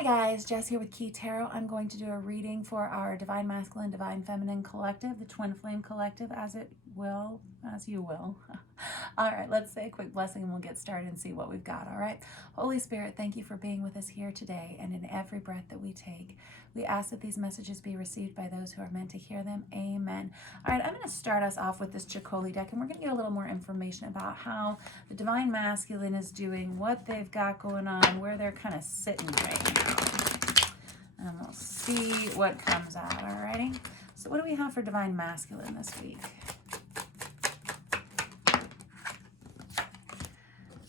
Hi guys, Jess here with Key Tarot. I'm going to do a reading for our Divine Masculine, Divine Feminine Collective, the Twin Flame Collective, as you will. All right, let's say a quick blessing and we'll get started and see what we've got, all right? Holy Spirit, thank you for being with us here today and in every breath that we take. We ask that these messages be received by those who are meant to hear them. Amen. All right, I'm going to start us off with this Chicoli deck, and we're going to get a little more information about how the Divine Masculine is doing, what they've got going on, where they're kind of sitting right now. And we'll see what comes out, alrighty? So what do we have for Divine Masculine this week?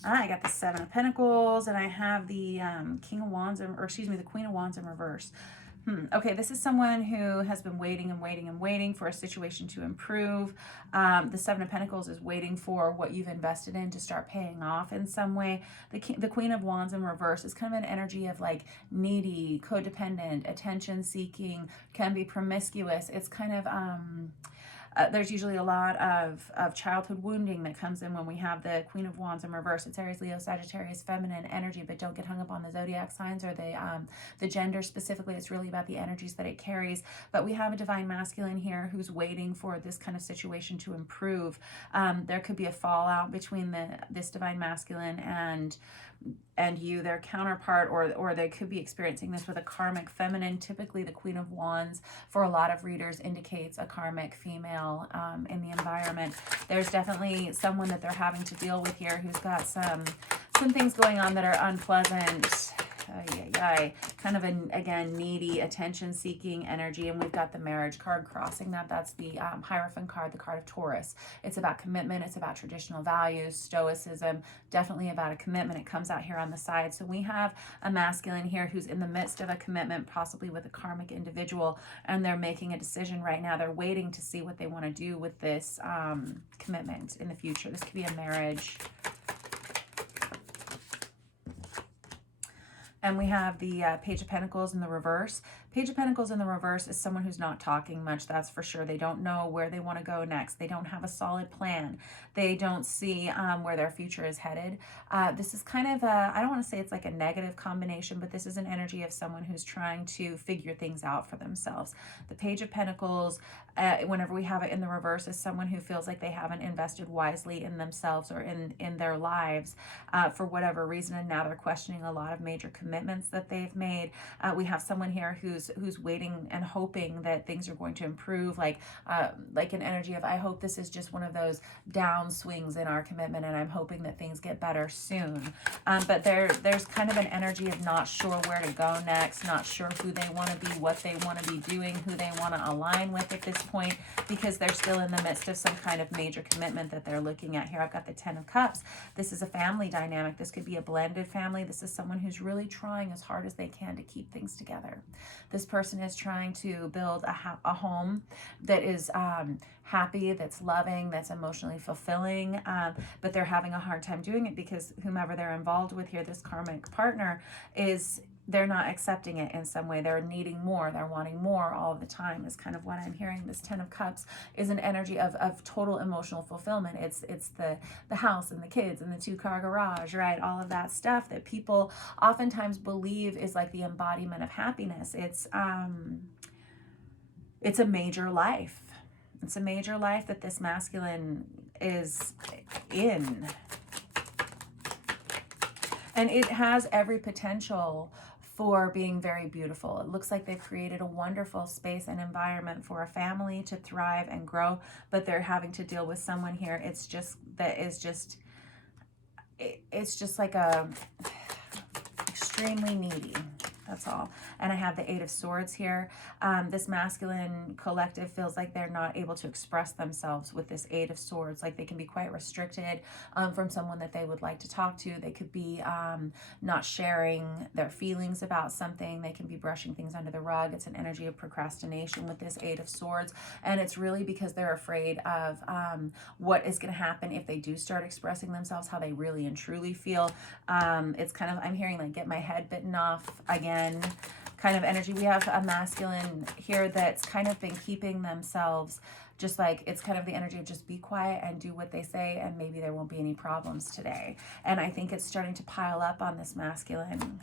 I got the Seven of Pentacles, and I have the King of Wands, the Queen of Wands in reverse. Okay, this is someone who has been waiting and waiting and waiting for a situation to improve. The Seven of Pentacles is waiting for what you've invested in to start paying off in some way. The Queen of Wands in reverse is kind of an energy of like needy, codependent, attention-seeking, can be promiscuous. It's kind of... there's usually a lot of childhood wounding that comes in when we have the Queen of Wands in reverse. It's Aries, Leo, Sagittarius, feminine energy, but don't get hung up on the zodiac signs or the gender specifically. It's really about the energies that it carries. But we have a Divine Masculine here who's waiting for this kind of situation to improve. There could be a fallout between this Divine Masculine and you, their counterpart, or they could be experiencing this with a karmic feminine. Typically, the Queen of Wands, for a lot of readers, indicates a karmic female in the environment. There's definitely someone that they're having to deal with here who's got some things going on that are unpleasant. Kind of an, again, needy, attention-seeking energy. And we've got the Marriage card crossing that. That's the Hierophant card, the card of Taurus. It's about commitment. It's about traditional values, stoicism, definitely about a commitment. It comes out here on the side. So we have a masculine here who's in the midst of a commitment, possibly with a karmic individual, and they're making a decision right now. They're waiting to see what they want to do with this commitment in the future. This could be a marriage. And we have the Page of Pentacles in the reverse. Page of Pentacles in the reverse is someone who's not talking much, that's for sure. They don't know where they want to go next. They don't have a solid plan. They don't see where their future is headed. This is kind of I don't want to say it's like a negative combination, but this is an energy of someone who's trying to figure things out for themselves. The Page of Pentacles, whenever we have it in the reverse, is someone who feels like they haven't invested wisely in themselves or in their lives for whatever reason, and now they're questioning a lot of major commitments that they've made. We have someone here who's waiting and hoping that things are going to improve, like an energy of, I hope this is just one of those down swings in our commitment, and I'm hoping that things get better soon. But there's kind of an energy of not sure where to go next, not sure who they want to be, what they want to be doing, who they want to align with at this point, because they're still in the midst of some kind of major commitment that they're looking at here. I've got the Ten of Cups. This is a family dynamic. This could be a blended family. This is someone who's really trying as hard as they can to keep things together. This person is trying to build a home that is happy, that's loving, that's emotionally fulfilling, but they're having a hard time doing it because whomever they're involved with here, this karmic partner, they're not accepting it in some way. They're needing more. They're wanting more all the time is kind of what I'm hearing. This Ten of Cups is an energy of total emotional fulfillment. It's the house and the kids and the 2-car garage, right? All of that stuff that people oftentimes believe is like the embodiment of happiness. It's a major life. It's a major life that this masculine is in. And it has every potential for being very beautiful. It looks like they've created a wonderful space and environment for a family to thrive and grow, but they're having to deal with someone here. It's just like a extremely needy. That's all. And I have the Eight of Swords here. This masculine collective feels like they're not able to express themselves with this Eight of Swords. Like they can be quite restricted from someone that they would like to talk to. They could be not sharing their feelings about something. They can be brushing things under the rug. It's an energy of procrastination with this Eight of Swords. And it's really because they're afraid of what is going to happen if they do start expressing themselves, how they really and truly feel. It's kind of, I'm hearing like get my head bitten off again kind of energy. We have a masculine here that's kind of been keeping themselves just like, it's kind of the energy of just be quiet and do what they say, and maybe there won't be any problems today. And I think it's starting to pile up on this masculine.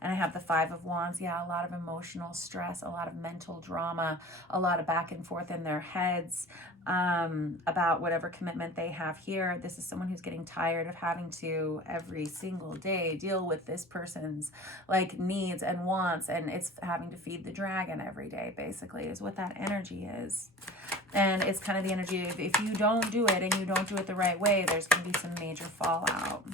And I have the Five of Wands. Yeah, a lot of emotional stress, a lot of mental drama, a lot of back and forth in their heads about whatever commitment they have here. This is someone who's getting tired of having to every single day deal with this person's like needs and wants, and it's having to feed the dragon every day, basically, is what that energy is. And it's kind of the energy of if you don't do it and you don't do it the right way, there's going to be some major fallout.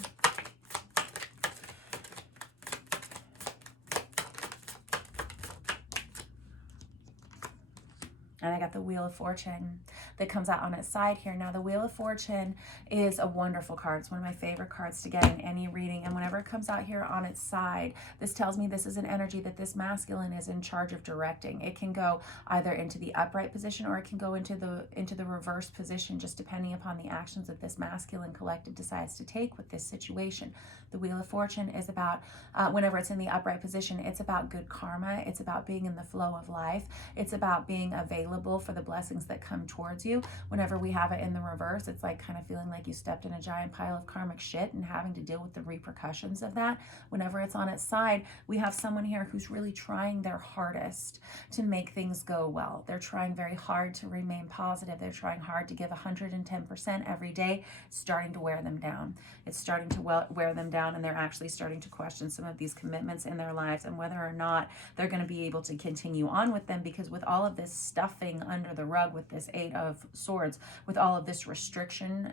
And I got the Wheel of Fortune that comes out on its side here. Now, the Wheel of Fortune is a wonderful card. It's one of my favorite cards to get in any reading. And whenever it comes out here on its side, this tells me this is an energy that this masculine is in charge of directing. It can go either into the upright position or it can go into the reverse position, just depending upon the actions that this masculine collective decides to take with this situation. The Wheel of Fortune is about, whenever it's in the upright position, it's about good karma. It's about being in the flow of life. It's about being available for the blessings that come towards you. Whenever we have it in the reverse, it's like kind of feeling like you stepped in a giant pile of karmic shit and having to deal with the repercussions of that. Whenever it's on its side, we have someone here who's really trying their hardest to make things go well. They're trying very hard to remain positive. They're trying hard to give 110% every day. It's starting to wear them down. It's starting to wear them down, and they're actually starting to question some of these commitments in their lives and whether or not they're going to be able to continue on with them, because with all of this stuffing under the rug with this Eight of Swords, with all of this restriction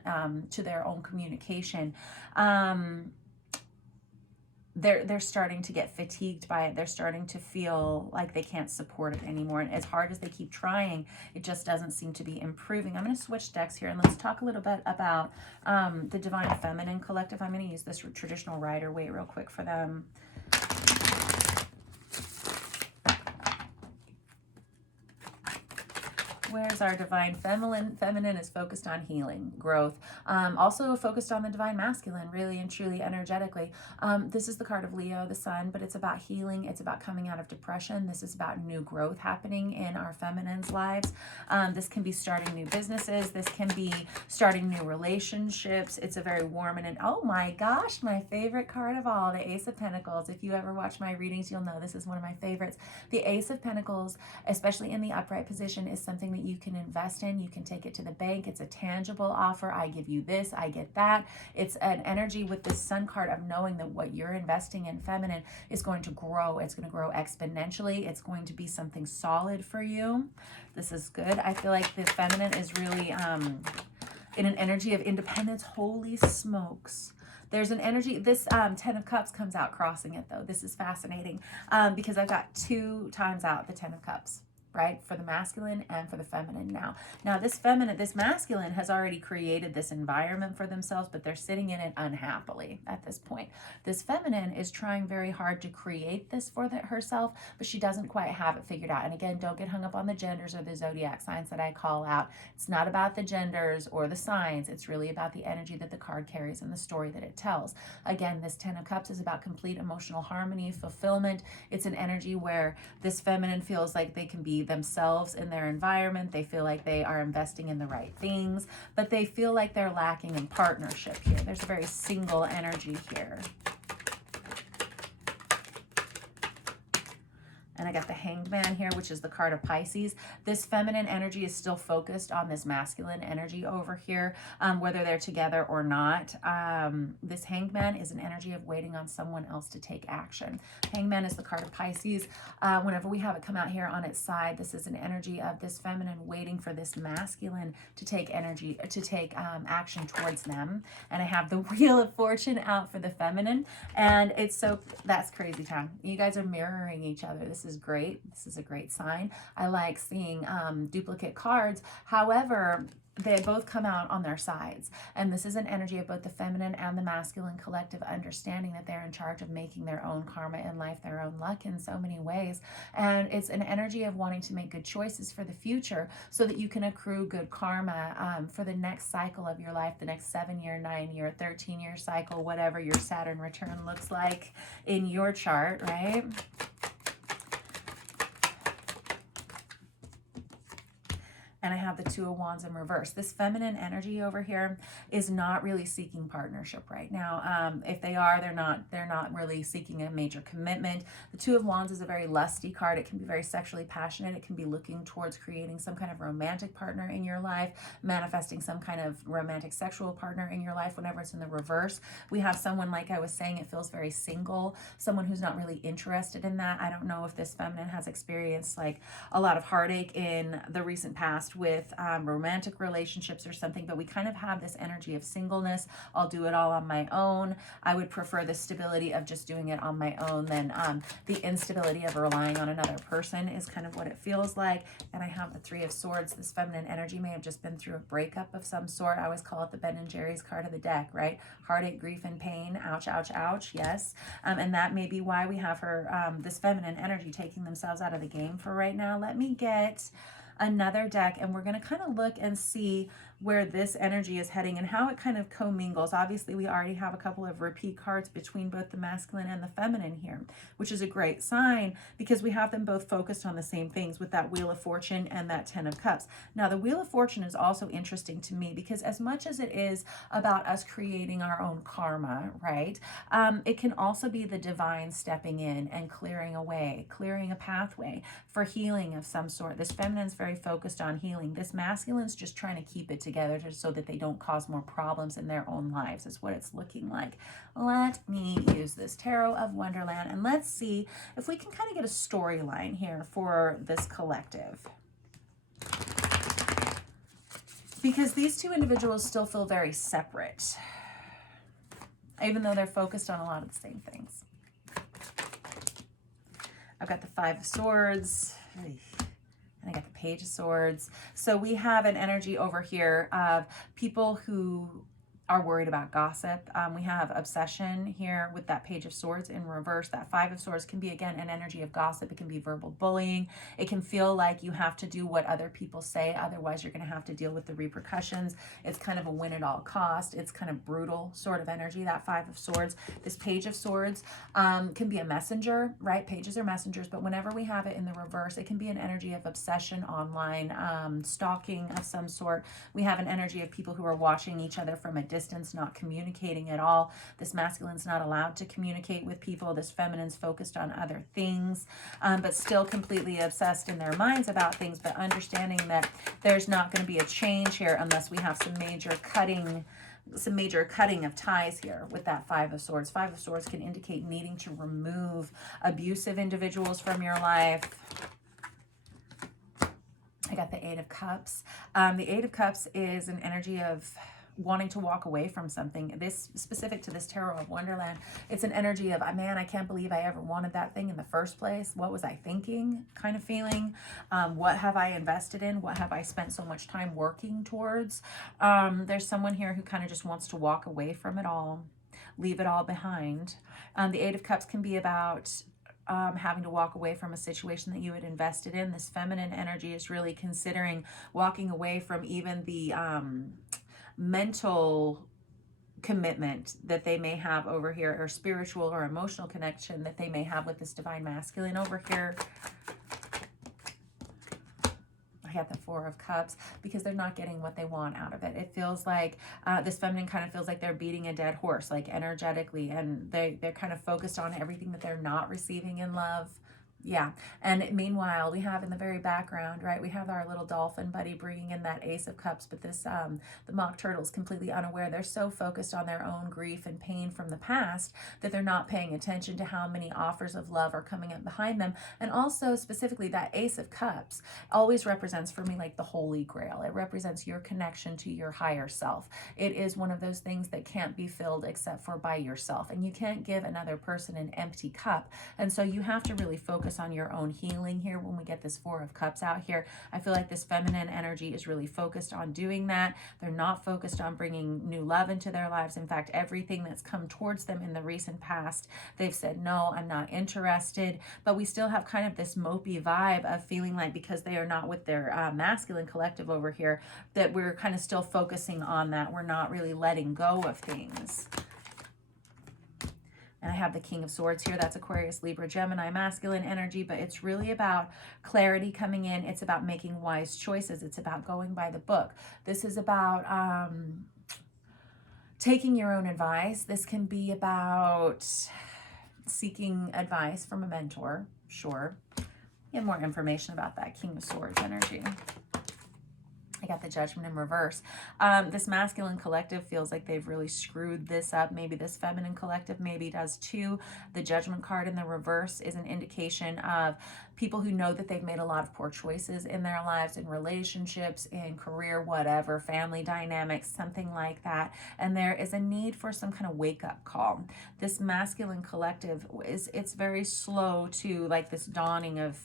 to their own communication, they're starting to get fatigued by it. They're starting to feel like they can't support it anymore. And as hard as they keep trying, it just doesn't seem to be improving. I'm going to switch decks here and let's talk a little bit about the Divine Feminine Collective. I'm going to use this traditional Rider-Waite real quick for them. Where's our Divine Feminine? Feminine is focused on healing, growth. Also focused on the Divine Masculine, really and truly energetically. This is the card of Leo, the Sun, but it's about healing. It's about coming out of depression. This is about new growth happening in our feminine's lives. This can be starting new businesses. This can be starting new relationships. It's a very warm and oh my gosh, my favorite card of all, the Ace of Pentacles. If you ever watch my readings, you'll know this is one of my favorites. The Ace of Pentacles, especially in the upright position, is something that you can invest in. You can take it to the bank. It's a tangible offer. I give you this, I get that. It's an energy with this Sun card of knowing that what you're investing in feminine is going to grow. It's going to grow exponentially. It's going to be something solid for you. This is good. I feel like the feminine is really in an energy of independence. Holy smokes. There's an energy, this Ten of Cups comes out crossing it though. This is fascinating because I've got 2 times out the Ten of Cups, right? For the masculine and for the feminine now. Now this masculine has already created this environment for themselves, but they're sitting in it unhappily at this point. This feminine is trying very hard to create this for herself, but she doesn't quite have it figured out. And again, don't get hung up on the genders or the zodiac signs that I call out. It's not about the genders or the signs. It's really about the energy that the card carries and the story that it tells. Again, this Ten of Cups is about complete emotional harmony, fulfillment. It's an energy where this feminine feels like they can be themselves in their environment. They feel like they are investing in the right things, but they feel like they're lacking in partnership here. There's a very single energy here. And I got the Hanged Man here, which is the card of Pisces. This feminine energy is still focused on this masculine energy over here, whether they're together or not. This Hanged Man is an energy of waiting on someone else to take action. Hanged Man is the card of Pisces. Whenever we have it come out here on its side, this is an energy of this feminine waiting for this masculine to take action towards them. And I have the Wheel of Fortune out for the feminine. And that's crazy time. You guys are mirroring each other. This is great. This is a great sign. I like seeing duplicate cards. However, they both come out on their sides. And this is an energy of both the feminine and the masculine collective understanding that they're in charge of making their own karma in life, their own luck in so many ways. And it's an energy of wanting to make good choices for the future so that you can accrue good karma for the next cycle of your life, the next 7-year, 9-year, 13-year cycle, whatever your Saturn return looks like in your chart, right? and I have the Two of Wands in reverse. This feminine energy over here is not really seeking partnership right now. If they are, they're not really seeking a major commitment. The Two of Wands is a very lusty card. It can be very sexually passionate. It can be looking towards creating some kind of romantic partner in your life, manifesting some kind of romantic sexual partner in your life. Whenever it's in the reverse, we have someone, like I was saying, it feels very single, someone who's not really interested in that. I don't know if this feminine has experienced like a lot of heartache in the recent past with romantic relationships or something, but we kind of have this energy of singleness. I'll do it all on my own. I would prefer the stability of just doing it on my own than the instability of relying on another person is kind of what it feels like. And I have the Three of Swords. This feminine energy may have just been through a breakup of some sort. I always call it the Ben and Jerry's card of the deck, right? Heartache, grief, and pain. Ouch, ouch, ouch. Yes. And that may be why we have her, this feminine energy taking themselves out of the game for right now. Let me get another deck, and we're going to kind of look and see where this energy is heading and how it kind of commingles. Obviously, we already have a couple of repeat cards between both the masculine and the feminine here, which is a great sign because we have them both focused on the same things with that Wheel of Fortune and that Ten of Cups. Now, the Wheel of Fortune is also interesting to me because as much as it is about us creating our own karma, right, it can also be the divine stepping in and clearing a way, clearing a pathway for healing of some sort. This feminine's very focused on healing. This masculine's just trying to keep it together just so that they don't cause more problems in their own lives is what it's looking like. Let me use this Tarot of Wonderland and let's see if we can kind of get a storyline here for this collective. Because these two individuals still feel very separate, even though they're focused on a lot of the same things. I've got the Five of Swords. And I got the Page of Swords. So we have an energy over here of people who are worried about gossip. We have obsession here with that Page of Swords in reverse. That Five of Swords can be, again, an energy of gossip. It can be verbal bullying. It can feel like you have to do what other people say, otherwise you're going to have to deal with the repercussions. It's kind of a win at all cost. It's kind of brutal sort of energy, that Five of Swords. This Page of Swords can be a messenger, right? Pages are messengers, but whenever we have it in the reverse, it can be an energy of obsession, online, stalking of some sort. We have an energy of people who are watching each other from a distance, not communicating at all. This masculine's not allowed to communicate with people. This feminine's focused on other things, but still completely obsessed in their minds about things, but understanding that there's not going to be a change here unless we have some major cutting of ties here with that Five of Swords. Five of Swords can indicate needing to remove abusive individuals from your life. I got the Eight of Cups. The Eight of Cups is an energy of wanting to walk away from something. This specific to this Tarot of Wonderland, it's an energy of, man, I can't believe I ever wanted that thing in the first place. What was I thinking kind of feeling? What have I invested in? What have I spent so much time working towards? There's someone here who kind of just wants to walk away from it all, leave it all behind. The Eight of Cups can be about having to walk away from a situation that you had invested in. This feminine energy is really considering walking away from even the mental commitment that they may have over here, or spiritual or emotional connection that they may have with this divine masculine over here. I got the Four of Cups because they're not getting what they want out of it. It feels like this feminine kind of feels like they're beating a dead horse, like energetically, and they're kind of focused on everything that they're not receiving in love. Yeah. And meanwhile, we have in the very background, right, we have our little dolphin buddy bringing in that Ace of Cups, but this, the mock turtle is completely unaware. They're so focused on their own grief and pain from the past that they're not paying attention to how many offers of love are coming up behind them. And also specifically that Ace of Cups always represents for me like the Holy Grail. It represents your connection to your higher self. It is one of those things that can't be filled except for by yourself. And you can't give another person an empty cup. And so you have to really focus on your own healing here when we get this Four of Cups out here. I feel like this feminine energy is really focused on doing that. They're not focused on bringing new love into their lives. In fact, everything that's come towards them in the recent past, they've said, no, I'm not interested. But we still have kind of this mopey vibe of feeling like because they are not with their masculine collective over here, that we're kind of still focusing on that. We're not really letting go of things. And I have the King of Swords here. That's Aquarius, Libra, Gemini, masculine energy, but it's really about clarity coming in. It's about making wise choices. It's about going by the book. This is about taking your own advice. This can be about seeking advice from a mentor, sure. Get more information about that King of Swords energy. I got the Judgment in reverse. This masculine collective feels like they've really screwed this up. Maybe this feminine collective maybe does too. The Judgment card in the reverse is an indication of people who know that they've made a lot of poor choices in their lives, in relationships, in career, whatever, family dynamics, something like that. And there is a need for some kind of wake-up call. This masculine collective it's very slow to like this dawning of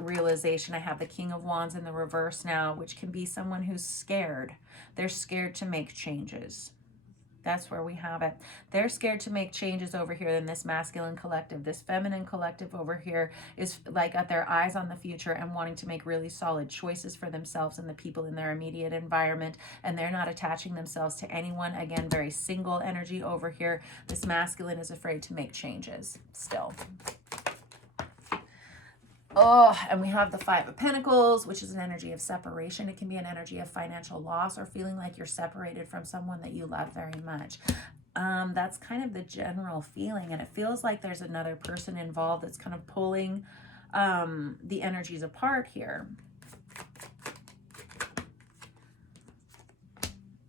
realization. I have the King of Wands in the reverse now, which can be someone who's scared. They're scared to make changes. That's where we have it. They're scared to make changes over here in this masculine collective. This feminine collective over here is like got their eyes on the future and wanting to make really solid choices for themselves and the people in their immediate environment. And they're not attaching themselves to anyone. Again, very single energy over here. This masculine is afraid to make changes still. Oh, and we have the Five of Pentacles, which is an energy of separation. It can be an energy of financial loss or feeling like you're separated from someone that you love very much. That's kind of the general feeling, and it feels like there's another person involved that's kind of pulling the energies apart here.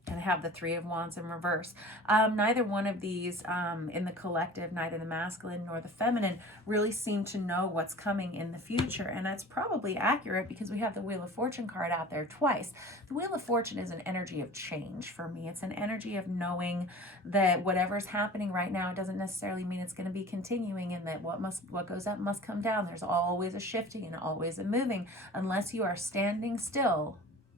And I have the Three of Wands in reverse. Neither one of these in the collective, neither the masculine nor the feminine, really seem to know what's coming in the future. And that's probably accurate because we have the Wheel of Fortune card out there twice. The Wheel of Fortune is an energy of change for me. It's an energy of knowing that whatever's happening right now, it doesn't necessarily mean it's going to be continuing, and that what goes up must come down. There's always a shifting and always a moving. Unless you are standing still,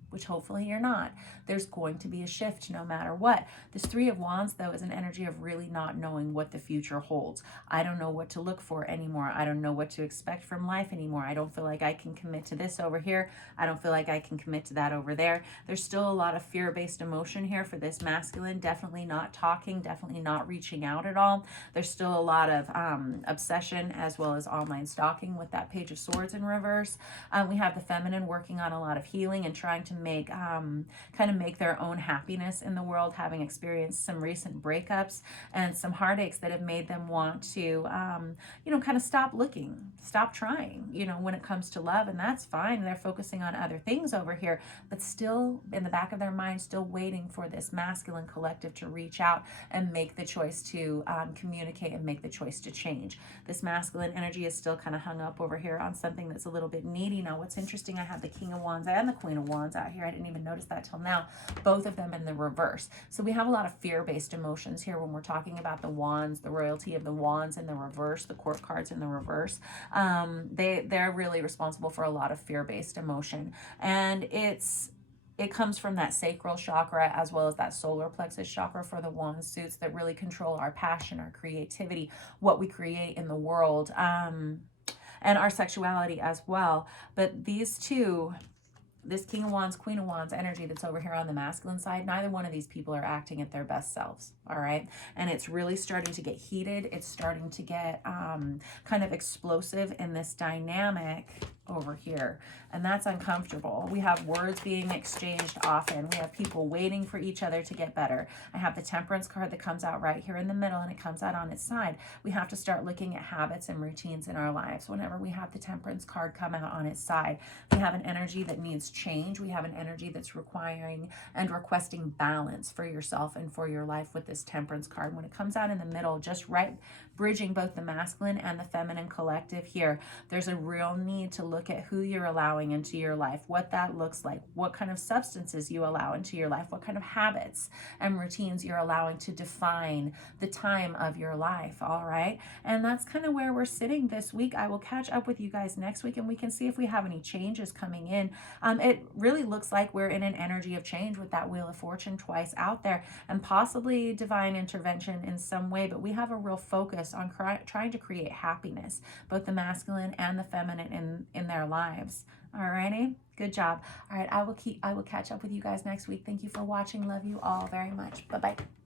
which hopefully you're not, there's going to be a shift no matter what. This Three of Wands, though, is an energy of really not knowing what the future holds. I don't know what to look for anymore. I don't know what to expect from life anymore. I don't feel like I can commit to this over here. I don't feel like I can commit to that over there. There's still a lot of fear-based emotion here for this masculine. Definitely not talking, definitely not reaching out at all. There's still a lot of obsession as well as online stalking with that Page of Swords in reverse. We have the feminine working on a lot of healing and trying to make kind of make their own happiness in the world, having experienced some recent breakups and some heartaches that have made them want to you know, kind of stop looking, stop trying, you know, when it comes to love. And that's fine. They're focusing on other things over here, but still in the back of their mind, still waiting for this masculine collective to reach out and make the choice to communicate and make the choice to change. This masculine energy is still kind of hung up over here on something that's a little bit needy. Now, what's interesting, I have the King of Wands and the Queen of Wands out here. I didn't even notice that till now. Both of them in the reverse. So we have a lot of fear-based emotions here when we're talking about the wands, the royalty of the wands in the reverse, the court cards in the reverse. They're really responsible for a lot of fear-based emotion. And it comes from that sacral chakra as well as that solar plexus chakra for the wand suits that really control our passion, our creativity, what we create in the world, and our sexuality as well. But these two, this King of Wands, Queen of Wands energy that's over here on the masculine side, neither one of these people are acting at their best selves, all right? And it's really starting to get heated. It's starting to get kind of explosive in this dynamic over here, and that's uncomfortable. We have words being exchanged often. We have people waiting for each other to get better. I have the Temperance card that comes out right here in the middle, and it comes out on its side. We have to start looking at habits and routines in our lives. Whenever we have the Temperance card come out on its side, we have an energy that needs change. We have an energy that's requiring and requesting balance for yourself and for your life with this Temperance card. When it comes out in the middle, just right, bridging both the masculine and the feminine collective here, there's a real need to look at who you're allowing into your life, what that looks like, what kind of substances you allow into your life, what kind of habits and routines you're allowing to define the time of your life, all right? And that's kind of where we're sitting this week. I will catch up with you guys next week, and we can see if we have any changes coming in. It really looks like we're in an energy of change with that Wheel of Fortune twice out there, and possibly divine intervention in some way, but we have a real focus on trying to create happiness, both the masculine and the feminine in their lives. All righty, good job. All right, I will catch up with you guys next week. Thank you for watching. Love you all very much. Bye-bye.